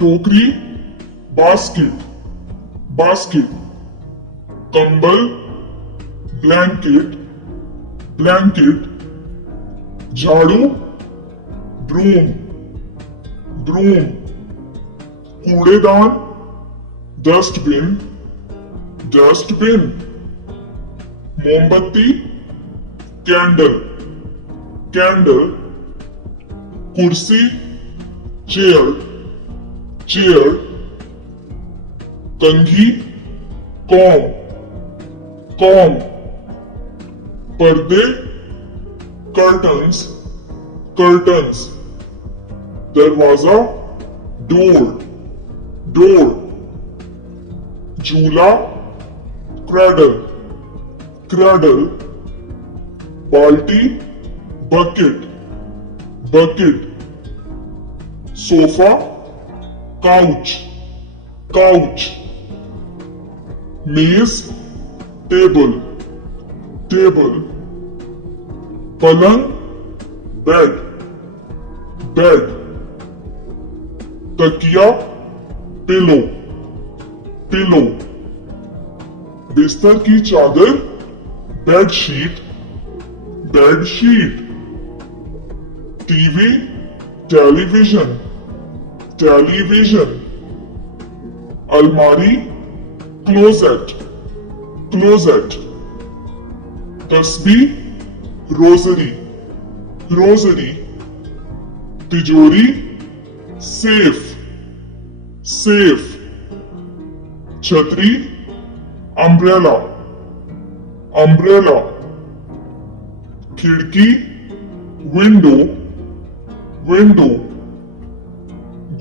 टोकरी basket basket कंबल blanket blanket झाड़ू ब्रूम ब्रूम कूड़ेदान डस्टबिन डस्टबिन मोमबत्ती कैंडल कैंडल कुर्सी चेयर चेयर कंघी कॉम कॉम पर्दे कर्टन्स कर्टन्स दरवाजा डोर डोर झूला क्रैडल क्रैडल बाल्टी bucket bucket sofa couch couch मेज टेबल टेबल पलंग बेड बेड तकिया पिलो पिलो बिस्तर की चादर bedsheet bedsheet TV television television अलमारी क्लोजेट क्लोजेट तस्बीह रोजरी रोजरी तिजोरी सेफ सेफ छतरी अम्ब्रेला अम्ब्रेला खिड़की विंडो विंडो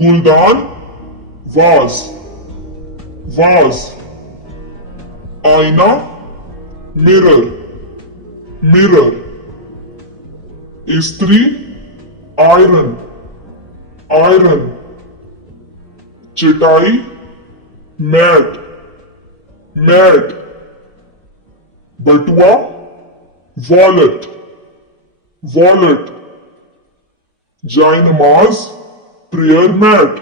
गुलदान वाज वाज आईना मिरर मिरर इस्त्री आयरन आयरन चटाई मैट मैट बटुआ वॉलेट वॉलेट जायनमाज प्रेयर मैट